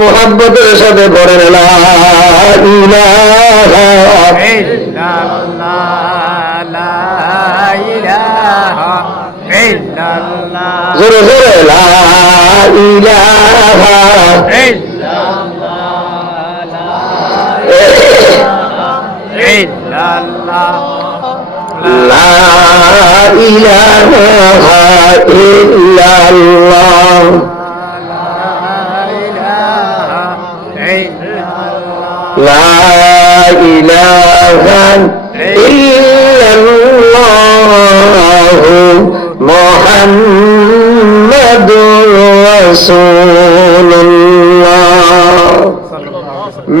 মুহাব্বতের সাথে পড়েন লা ইলাহা ইল্লাল্লাহ লা ইলাহা ইল্লাল্লাহ জোরে জোরে লা ইলাহা ইল্লাল্লাহ লা ইলাহা লা ইলাহা ইল্লাল্লাহ লা ইলাহা ইল্লাল্লাহু মুহাম্মাদুর রাসূলুল্লাহ।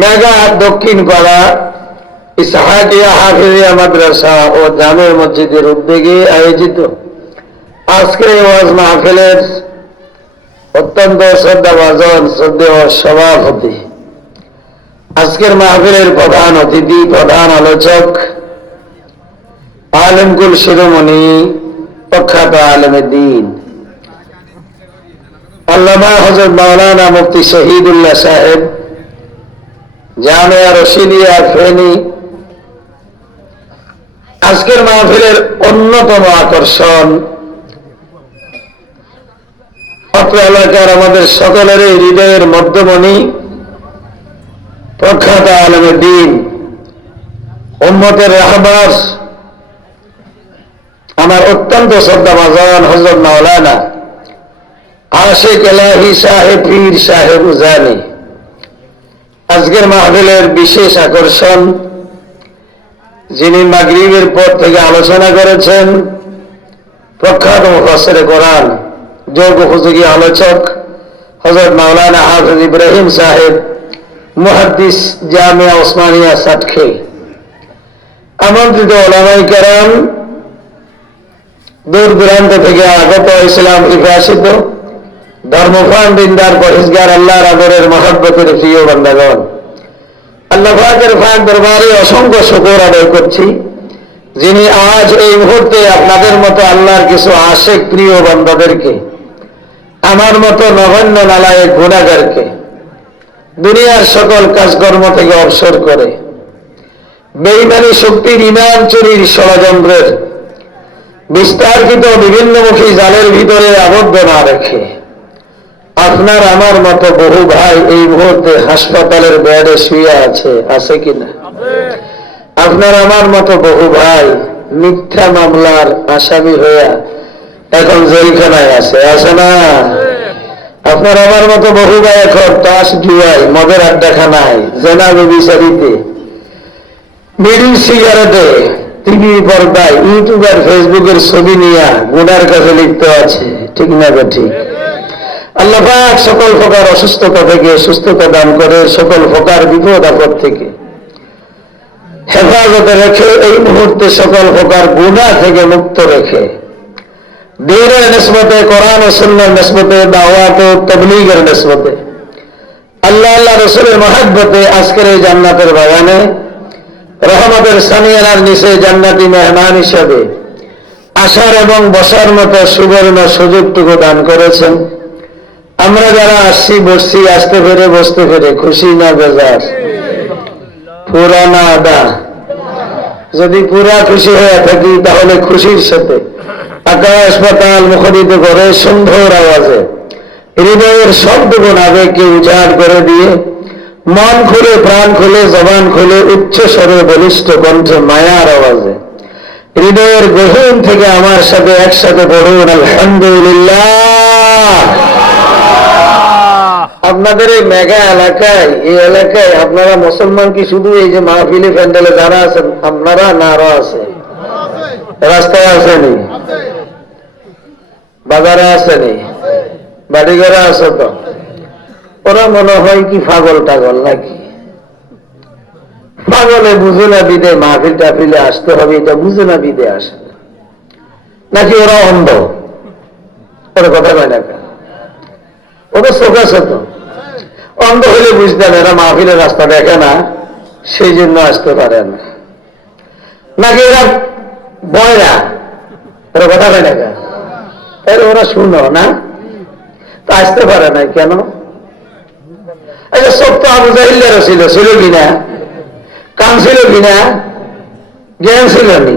মেগা দক্ষিণ পাড়া ইসহাকিয়া হাফিজিয়া মাদ্রাসা ও জামে মসজিদের উদ্যোগে আয়োজিত আজকের এই ওয়াজ মাহফিলের অত্যন্ত শ্রদ্ধাভাজন শ্রদ্ধেয় সভাপতি, আজকের মাহফিলের প্রধান অতিথি, প্রধান আলোচক, আলেমকুল শিরোমণি প্রখ্যাত আলেমে দ্বীন আল্লামা হযরত মাওলানা মুফতি শহীদুল্লাহ সাহেব, জামিয়া রশিদিয়া ফেনী। আজকের মাহফিলের অন্যতম আকর্ষণ অত্র এলাকার আমাদের সকলেরই হৃদয়ের মধ্যমণি, প্রখ্যাত আলেমে দ্বীন, উম্মতের রাহবার, আমার অত্যন্ত শ্রদ্ধাভাজন হযরত মাওলানা আশিক এলাহি সাহেব পীর সাহেব উজানি। আজকের মাহফিলের বিশেষ আকর্ষণ যিনি মাগরিবের পর থেকে আলোচনা করেছেন, প্রখ্যাত মুফাসসিরে কোরআন, যোগ উপযোগী আলোচক হযরত মাওলানা হাফিজ ইব্রাহিম সাহেব, মুহাদ্দিস, জামিয়া ওসমানিয়া সাতক্ষে। আমন্ত্রিত উলামায়ে কেরাম, দূর দূরান্ত থেকে আগত, ইসলাম বিভাষিত ধর্মপ্রাণ দিনদার পরহেজগার আল্লাহর আদরের মহব্বতের প্রিয় বান্দাগণ, আল্লাহ পাকের পাক দরবারে অসংখ্য শুকর আদায় করছি, যিনি আজ এই মুহূর্তে আপনাদের মতো আল্লাহর কিছু আশিক প্রিয় বান্দাদেরকে, আমার মতো নগণ্য নালায়েক গুনাহগারকে দুনিয়ার সকল কাজকর্ম থেকে অবসর করে বেঈমানি শক্তির ইমান চুরির ষড়যন্ত্রের বিস্তারিত বিভিন্নমুখী জালের ভিতরে আবদ্ধ না রেখে আপনার আমার মতো বহু ভাই এই মুহূর্তে হাসপাতালের বেডে শুয়ে আছে কিনা? আপনার আমার মতো বহু ভাই মিথ্যা মামলার আসামি হয়ে এখন জেলখানায় আছে না? আপনার আমার মতো বহু ভাই এখন তাস জুয়ায়, মদের আড্ডাখানায়, জেনা ব্যভিচারিতে, বিড়ি সিগারেটে, টিভি পর্দায়, ইউটিউব আর ফেসবুকের ছবি নিয়ে গুনার কাছে লিপ্ত আছে। ঠিক না? ঠিক। আল্লাহ পাক সকল প্রকার অসুস্থতা থেকে সুস্থতা দান করে, সকল প্রকার বিপদ আপদ থেকে হেফাজতে রেখে, এই মুহূর্তে সকল প্রকার গুনাহ থেকে মুক্ত রেখে, দ্বীনের নিসবতে, কোরআন ও সুন্নাহর নিসবতে, দাওয়াত ও তাবলীগের নিসবতে, আল্লাহ রাসূলের মহব্বতে আজকের এই জান্নাতের বাগানে রহমতের সানিয়ার নিচে জান্নাতি মেহমান হিসেবে আসার এবং বসার মতো সুবর্ণ সুযোগটুকু দান করেছেন। আমরা যারা আসছি, বসছি, আসতে পেরে বসতে পেরে খুশি না বেজার? পুরা না আদা? যদি পুরা খুশি হয়ে থাকি তাহলে খুশির সাথে আকাশ পাতাল মুখরিত করে সুন্দর আওয়াজে হৃদয়ের সবটুকু আবেগকে উজাড় করে দিয়ে মন খুলে, প্রাণ খুলে, জবান খুলে, উচ্চ স্বরে বলিষ্ঠ কণ্ঠে মায়ার আওয়াজে হৃদয়ের গহীন থেকে আমার সাথে একসাথে পড়ুন আলহামদুলিল্লাহ। আপনাদের এই মেগা এলাকায়, এই এলাকায় আপনারা মুসলমান কি শুধু এই যে মাহফিলে প্যান্ডেলে যারা আছেন আপনারা, না আরো আছে? রাস্তায় আসেনি, বাজারে আসেনি, বাড়িঘরে আছে তো? ওরা মনে হয় কি পাগল টাগল নাকি? পাগলে বুঝে না বিদে মাহফিল টাফিলে আসতে হবে, এটা বুঝে না বিদে আসে নাকি? ওরা অন্ধ? ওরা কথা কয় না কেন? ওদের চোখ আছে তো? অন্ধ হইলে বুঝতেন এরা মাহফিলের রাস্তা দেখে না, সেই জন্য আসতে পারে না। নাকি এরা বয়রা? ওরা কথা কয় না কেন? তাহলে ওরা শুনো না, তা আসতে পারে না কেন? আচ্ছা চোখ তো আবু জাহিল্লার ছিল, ছিল কিনা? কান ছিল কিনা? জ্ঞান ছিল নি?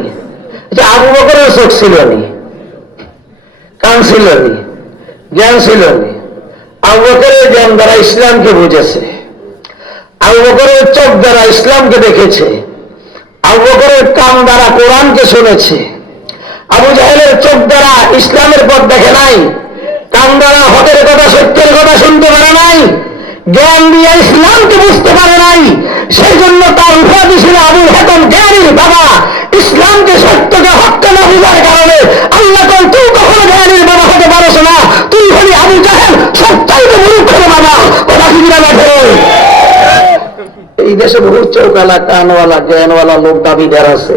আচ্ছা আবু বকরের চোখ ছিল নি? কান ছিল নি? জ্ঞান ছিল নি? আবু বকরের জ্ঞান দ্বারা ইসলামকে বুঝেছে, আবু বকরের চোখ দ্বারা ইসলামকে দেখেছে, আবু বকরের কান দ্বারা কোরআনকে শুনেছে। আবু জাহেলের চোখ দ্বারা ইসলামের পথ দেখে নাই, কান দ্বারা হকের কথা সত্যের কথা শুনতে পারে নাই, জ্ঞান দিয়ে ইসলামকে বুঝতে পারে নাই। সেই জন্য তার উপাধি ছিল আবুল হাকাম জ্ঞানীর বাবা। ইসলামকে সত্যকে হত্যা না বুঝার কারণে আল্লাহ কল তুই কখনো জ্ঞানীর বাবা হতে পারছ না, তুই হলি আবু জাহেল সবচাইতে মূর্খের বাবা। কথা কি না দেখো? এই দেশে বহু চৌকালা কানওয়ালা জ্ঞানওয়ালা লোক দাবিদার আছে,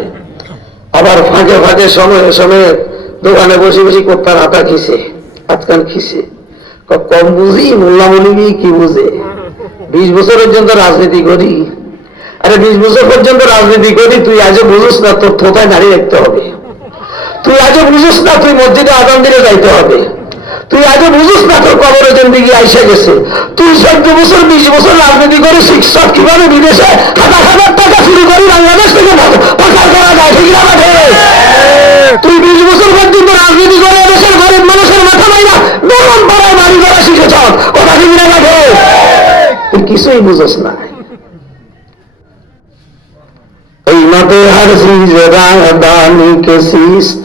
আবার ফাঁকে ফাঁকে সময়ে সময়ে দোকানে বসে বসে কোত্তার আটা খিসে, আজকাল খিসে। কম বুঝি, মোল্লা মলিবি কি বুঝে? 20 বছর পর্যন্ত রাজনীতি করি। আরে 20 বছর পর্যন্ত রাজনীতি করি, তুই আজও বুঝিস না তোর থোতায় নাড়ি রাখতে হবে, তুই আজও বুঝিস না তুই মসজিদে আজান দিলে যাইতে হবে, তুই আজও বুঝিস না তোর কবরে জিন্দেগি আইসে গেছে। তুই 14 বছর 20 বছর রাজনীতি করে শিক্ষক কিভাবে বিদেশে হাজার টাকা শুরু করি বাংলাদেশ থেকে পাচার করা যায়, ঠিক না? তুই 20 বছর পর্যন্ত রাজনীতি করে দেশের গরিব মানুষের মাথা মাইরা গরম পাড়ায় বাড়ি করা শিখেছ। কথা ঠিক না? তুই কিছুই বুঝস না। قیمت ہر چیز رادانی کے سیست،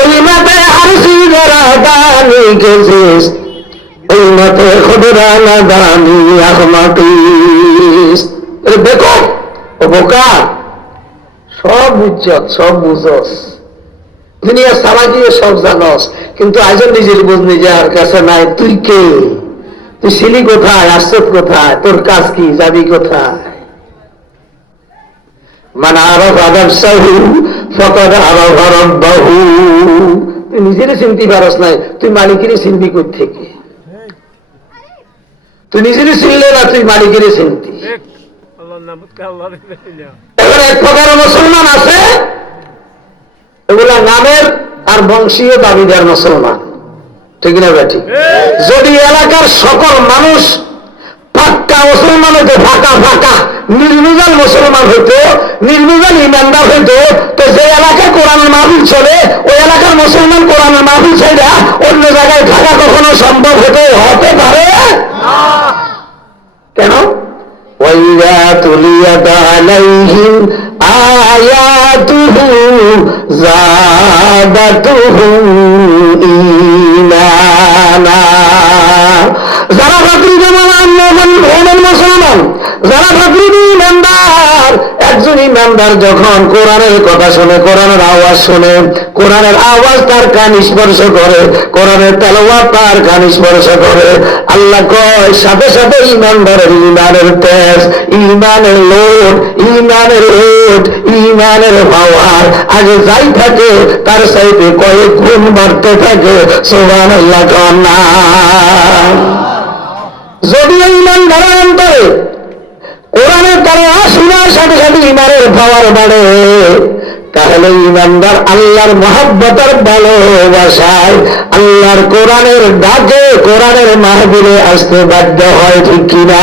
قیمت ہر چیز رادانی کے سیست، قیمت خود رادانی احمقیست। দেখো ও বোকা, সব বুঝছস, সব বুঝস, দুনিয়া সারা গিয়ে সব জানস, কিন্তু আজও নিজের বুঝ নিজের কাছে নাই। তুই কে? তুই ছিলি কোথায়? আসছত কোথায়? তোর কাজ কি? যাবি কোথায়? মান আরাফা নাফসাহু ফাকাদ আরাফা রাব্বাহু। তুই নিজেরে চিনতে পারস নাই, তুই মালিকেরই চিনবি কই থেকে? তুই নিজেরে চিনলে না, তুই মালিকেরই চিনতি। এখন এক প্রকার মুসলমান আছে, এগুলা নামের আর বংশীয় দাবিদার মুসলমান, ঠিক না বেটি? যদি এলাকার সকল মানুষ ফাঁকা মুসলমান হইতো, ফাঁকা ফাঁকা নির্বিজাল মুসলমান হইতো, নির্বিজাল ইমানদার হইতো, তো যে এলাকায় কোরআনের মাহফিল চলে ওই এলাকার মুসলমান কোরআনের মাহফিল ছেড়ে অন্য জায়গায় থাকা কখনো সম্ভব হতে পারে কেন? وَإِذَا تُلِيَتْ عَلَيْهِمْ آيَاتُهُ زَادَتْهُمْ إِيمَانًا। যারা মুসলমান, যারা ইমানদার, একজন ইমানদার যখন কোরআনের কথা শুনে, কোরআনের আওয়াজ শুনে, কোরআনের আওয়াজ তার কান স্পর্শ করে, কোরআনের তেলাওয়াত তার কান স্পর্শ করে, আল্লাহ কয় সাথে সাথে ইমানদারের ইমানের তেজ, ইমানের লোড, ইমানের ওট, ইমানের পাওয়ার আগে যাই থাকে তার চাইতে কয়েক গুণ বাড়তে থাকে। সুবহানাল্লাহ। না যদি ইমানদার অন্তরে কোরআনের তারা শোনার সাথে সাথে ইমানের পাওয়ার বাড়ে, তাহলে ইমানদার আল্লাহর মহব্বতের ভালোবাসায় আল্লাহর কোরআনের ডাকে, কোরআনের মাহফিলে আসতে বাধ্য হয়, ঠিক কিনা?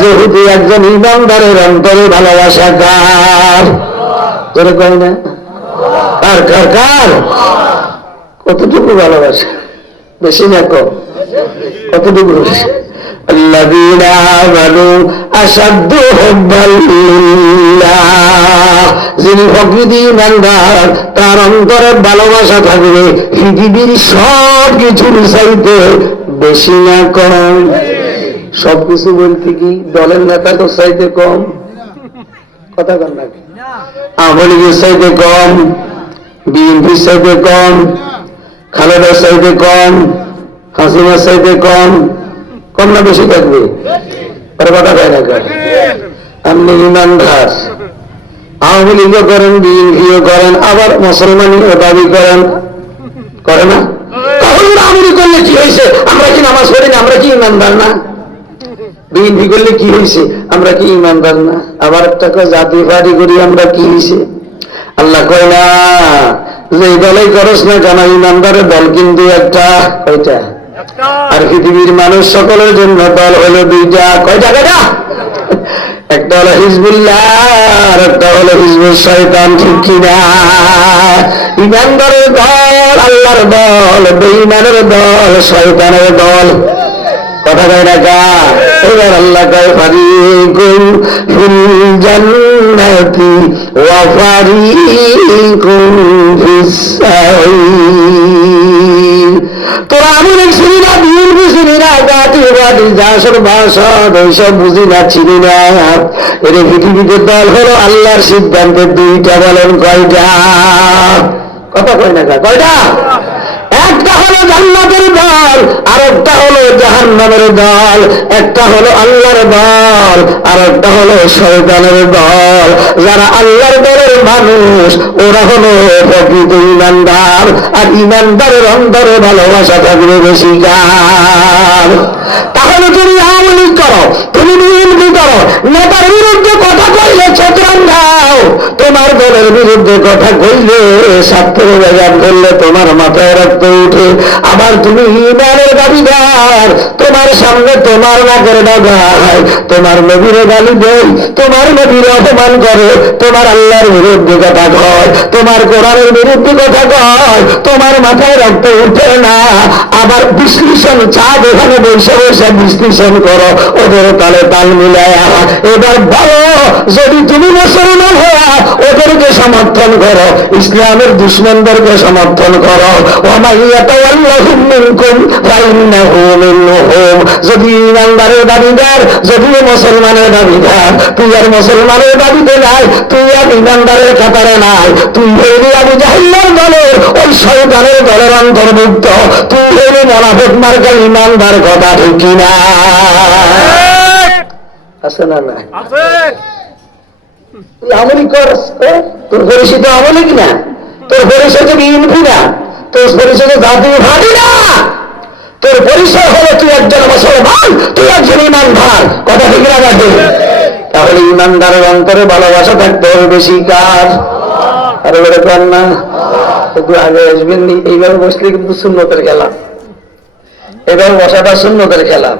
যেহেতু একজন ইমানদারের অন্তরে ভালোবাসা কার? জোরে কয় না? কার কার কার? কতটুকু ভালোবাসা? বেশি না কম? কতটুকু? الذين آمنوا أشد حبا لله। যিনি প্রকৃতি ইমানদার, তার অন্তরে ভালোবাসা থাকবে পৃথিবীর সব কিছুর চাইতে বেশি না কম? সবকিছু বলতে কি দলের নেতা তো চাইতে কম? কথা কন না? আওয়ামী লীগের চাইতে কম, বিএনপির চাইতে কম, খালেদার চাইতে কম, হাসিনার চাইতে কম? কম না বেশি থাকবে? কথা কয় না? আপনি ইমানদার, আওয়ামী লীগও করেন, বিএনপিও করেন, আবার মুসলমানও দাবি করেন, করে না? তাহলে আওয়ামী লীগ করলে কি হয়েছে? আমরা কি নামাজ পড়ি না? আমরা কি ইমানদার না? বিএনপি করলে কি হয়েছে? আমরা কি ইমানদার না? আবার একটা জাতি পার্টি করি, আমরা কি হয়েছে? আল্লাহ কয় না যে দলেই করস না কেন, ইমানদারের দল কিন্তু একটা। কয়টা? আর পৃথিবীর মানুষ সকলের জন্য দল হলো দুইটা। কয়টা কয়টা? একটা হলো হিজবুল্লাহ আর একটা হলো হিজবুল শয়তান। ঠিক কিনা? ইমানদারের দল আল্লাহর দল, বেঈমানের দল শয়তানের দল। কথা কয় না কা? এবার আল্লাহ কয় ফারিকুন ফিল জান্নাতি ওয়া ফারিকুন ফিস সাঈর। তোরা আমি চিনি না, দিন বুঝিনি না, জাতি বাড়ি যাসর বাসদ এইসব বুঝি না, চিনি না। এর পৃথিবীতে দল হলো আল্লাহর সিদ্ধান্তে দুইটা। বলেন কয়টা? কথা কয় না কা? কয়টা? একটা হলো জান্নাতের দল আর একটা হলো জাহান্নামের দল। একটা হলো আল্লাহর দল আর একটা হলো শয়তানের দল। যারা আল্লাহর দলের মানুষ ওরা হলো প্রকৃত ইমানদার, আর ইমানদারের অন্তরে ভালোবাসা থাকবে বেশি কার। তাহলে তুমি আওয়ামী লীগ করো, তুমি বিএনপি করো, নেতার বিরুদ্ধে কথা কইলে চতুরাঙ্গাও, তোমার দলের বিরুদ্ধে কথা কইলে স্বার্থের ব্যাঘাত করলে তোমার মাথায় রক্ত উঠে। আবার তুমি ইমানের দাবিদার, তোমার সামনে তোমার নাকের ডাগায় তোমার নবীর গালি দেয়, তোমার নবীর অপমান করে, তোমার আল্লাহর বিরুদ্ধে কথা কয়, তোমার কোরআনের বিরুদ্ধে কথা কয়, তোমার মাথায় রক্ত উঠে না। আবার বিশ্লেষণ চাঁদ ওখানে বসে বসে বিশ্লেষণ করো ওদের তালে তাল মিলায়া। এবার বলো, যদি তুমি মুসলমান হওয়া ওদেরকে সমর্থন করো, ইসলামের দুশমনদেরকে সমর্থন করো, যদি ইমানদারের দাবিদার, যদি মুসলমানের দাবিদার, তুই আর মুসলমানের দাবিতে নাই, তুই আর ইমানদারের কাতারে নাই, তুই হইলি আবু জাহেলের দলের ওই শয়তানের দলের অন্তর্ভুক্ত, তুই হইলি মুনাফিক মার্কা ইমানদার। কথা ঠিক কিনা? আছে না? না তুই আমলি করস, তোর পরিচিত আমলি কিনা, তোর পরিচয় তো বিএনপি না, তোর পরিচয় তো জাতীয় পার্টি না, তোর পরিচয় হলো তুই একজন মুসলমান, তুই একজন ইমানদার। কথা ঠিক না? তাহলে ইমানদারের অন্তরে ভালোবাসা থাকতে হবে বেশি কার? আরে বলে পান না, একটু আগে আসবেন। এইভাবে বসলে কিন্তু সুন্নতের খেলা, এবার বসাটা সুন্নতের খেলা।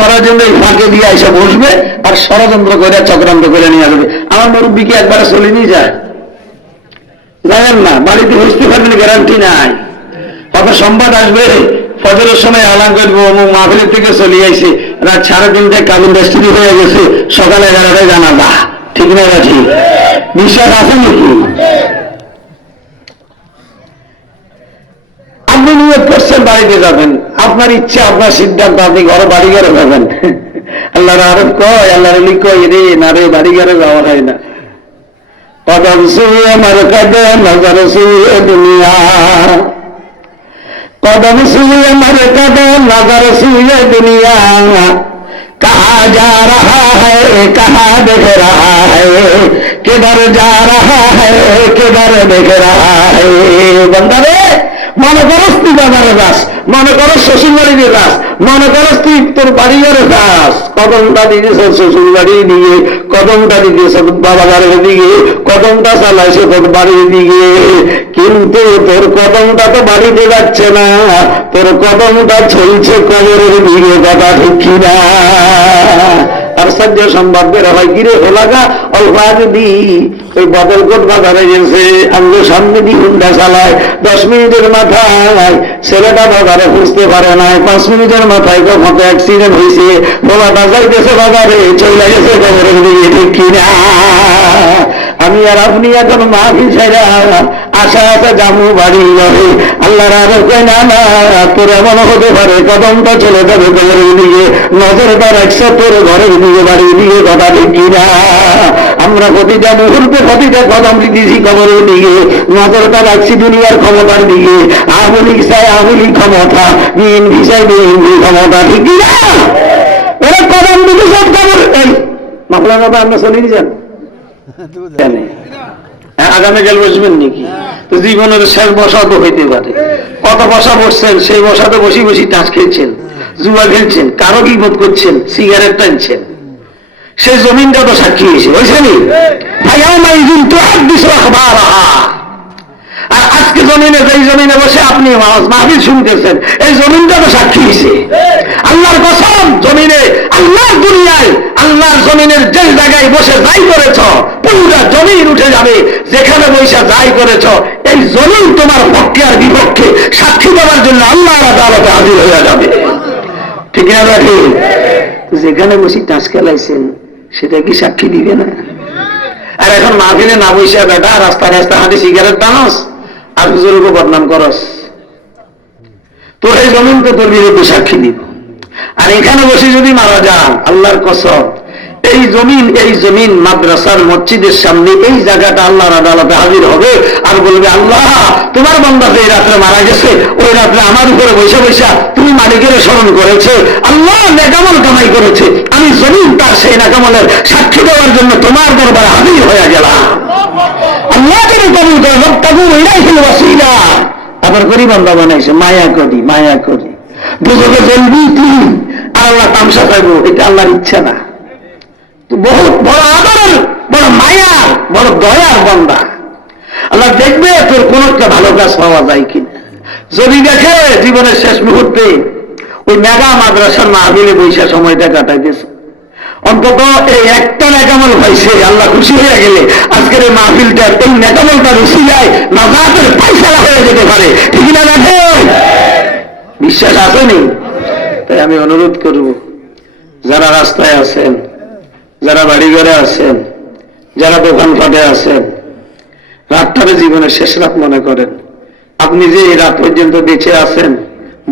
করার জন্য ফাঁকে দিয়ে এসে বসবে আর ষড়যন্ত্র করে চক্রান্ত করে নিয়ে আসবে। আমার মুরব্বীকে একবারে চলে নিয়ে যায়, জানেন না, বাড়িতে বসতে পারবেন গ্যারান্টি নাই। কত সংবাদ আসবে, ফজরের সময় আলাম করবো অমুক মাহফিলের থেকে চলে আইছে, রাত 3:30টায় কাবিন রেস্টুরি হয়ে গেছে, সকালে 11টায় জানাজা। ঠিক না? ঠিক বিশ্বাস আছে নাকি? আপনি নিয়োগ করছেন বাড়িতে যাবেন, আপনার ইচ্ছা, আপনার সিদ্ধান্ত, আপনি ঘরে বাড়ি ঘরে যাবেন। আল্লাহর আরব কয়, আল্লাহর আলী কয় রে না রে, বাড়ি ঘরে যাওয়া হয় না। কদম সুয়ে আমার কদম, নজর সুয়ে দুনিয়া, कदम सुए मर कदम नजर सुए दुनिया, कहाँ जा रहा है कहाँ देख रहा है, किधर जा रहा है किधर देख रहा है। बंदा रे মনে করস তুই বাজারে যাস, মনে করস শ্বশুর বাড়িতে যাস, মনে করস তুই তোর বাড়ি ঘরে যাস, কদমটা দিয়েছ শ্বশুর বাড়ি দিকে, কদমটা দিতেছ বাবা বাড়ির দিকে, কদমটা চালাইছে তোর বাড়ির দিকে, কিন্তু তোর কদমটা তো বাড়িতে যাচ্ছে না, তোর কদমটা চলছে কবরের দিকে। কথা ঠিক কিনা? আশ্চর্য সংবাদ বের হয়, গিরে এলাকা অল্পাদ দি ওই বদলকোট বাজারে গেছে, আমি সামনে দিয়ে হুন্ডা চালায়, 10 মিনিটের মাথায় ছেলেটা বাজারে বুঝতে পারে না, 5 মিনিটের মাথায় কত অ্যাক্সিডেন্ট হয়েছে, বাবা যাইতেছে বাজারে, চলে গেছে কবরের দিকে। ঠিক কিনা? আমি আর আপনি এখন মাহফিল ছাইরা আশা আছে জামু বাড়ি যাবে, আল্লাহর আরো কয় না না, তোর এমন হতে পারে কদমটা চলে যাবে কবরের দিকে, নজরটা রাখছে তোর ঘরের দিকে, বাড়ির দিকে। কথা ঠিক কিনা? আমরা প্রতিটা মুহূর্তে প্রতিটা কদম দিতেছি কবরের দিকে, নজরটা রাখছি দুনিয়ার ক্ষমতার দিকে। আওয়ামী লীগ চাই আওয়ামী লীগ ক্ষমতা, বিএনপি চাই বিএনপি ক্ষমতা। ঠিক কিনা? ওরা কদম দিতে সব কবর। এই মামলা কথা আমরা চলে যান আগামীকাল বসবেন নাকি? জীবনের শেষ বসা তো হইতে পারে। কত বসা বসছেন, সেই বসাতে বসি বসি তাস খেলছেন, জুয়া খেলছেন, কারো গীবত করছেন, সিগারেট টানছেন, সেই জমিনটা তো সাক্ষী হয়েছে। বুঝছেন? আর আজকে জমিনে যেই জমিনে বসে আপনি মাহফিল শুনতেছেন, এই জমিনটা তো সাক্ষী হয়েছে। আল্লাহর কসম, জমিনে আল্লাহর দুনিয়ায় আল্লাহর জমিনের যে জায়গায় বসে যাই করেছ, পুরোটা জমিন উঠে যাবে। যেখানে বসে যাই করেছ, এই জমিন তোমার পক্ষে আর বিপক্ষে সাক্ষী দেওয়ার জন্য আল্লাহর আদালতে হাজির হয়ে যাবে। ঠিক না রাখি? যেখানে বসে টাচ খেলাইছেন সেটা কি সাক্ষী দিবে না? আর এখন মাহফিলে না বসে বেটা রাস্তা রাস্তা হাঁটি সিগারেট টানস আর হুজুরকে বদনাম করস, তোর এই জমিন তো তোর বিরুদ্ধে সাক্ষী দিব। আর এখানে বসে যদি মারা যান, আল্লাহর কসম, এই জমিন মাদ্রাসার মসজিদের সামনে এই জায়গাটা আল্লাহর আদালতে হাজির হবে আর বলবে, আল্লাহ তোমার বান্দা যে রাত্রে মারা গেছে, ওই রাত্রে আমার উপরে বসে বসে তুমি মালিকের স্মরণ করেছে, আল্লাহ নেকামল কামাই করেছে, আমি জমিন তার সেই নেকামলের সাক্ষী দেওয়ার জন্য তোমার দরবারে হাজির হয়ে গেলাম। আল্লাহ তুমি কবুল করে রক্তাবু এরাই ছিল ওয়াসিলা। আবার করি বান্দা বানাইছে, মায়া করি দুজকে জ্বলবি তুই আর আল্লাহ তামসা চাইবো, এটা আল্লাহর ইচ্ছা না। বহুত বড় আদরের, বড় মায়ার, বড় দয়ার বান্দা। আল্লাহ দেখবে তোর কোন একটা ভালো কাজ পাওয়া যায় কিনা। যদি দেখে জীবনের শেষ মুহূর্তে ওই মেগা মাদ্রাসার মাহফিলে বৈশা সময়টা কাটাইতেছে, অন্তত এই একটা নেকামল পাইছে, আল্লাহ খুশি হয়ে গেলে আজকের এই মাহফিলটা এই নেকামলটা রুসিলায় নাজাতের ফায়সালা হয়ে যেতে পারে। ঠিক না? দেখে বিশ্বাস আসেনি? তাই আমি অনুরোধ করব, যারা রাস্তায় আছেন, যারা বাড়িঘরে আছেন, যারা দোকানপাটে আছেন, রাতটারে জীবনের শেষ রাত মনে করেন। আপনি যে এই রাত পর্যন্ত বেঁচে আছেন,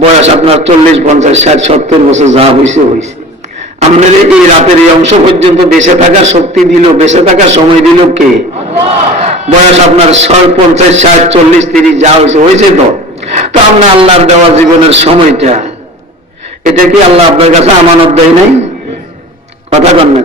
বয়স আপনার 40, 50, 60, 70 বছর যা হয়েছে। আপনার এই রাতের এই অংশ পর্যন্ত বেঁচে থাকার শক্তি দিল, বেঁচে থাকার সময় দিল কে? বয়স আপনার 50, 60, 40, 30 যা হয়েছে তো আপনার আল্লাহর দেওয়া জীবনের সময়টা, এটা কি আল্লাহ আপনার কাছে আমানত দেয় নাই? কথা কন না?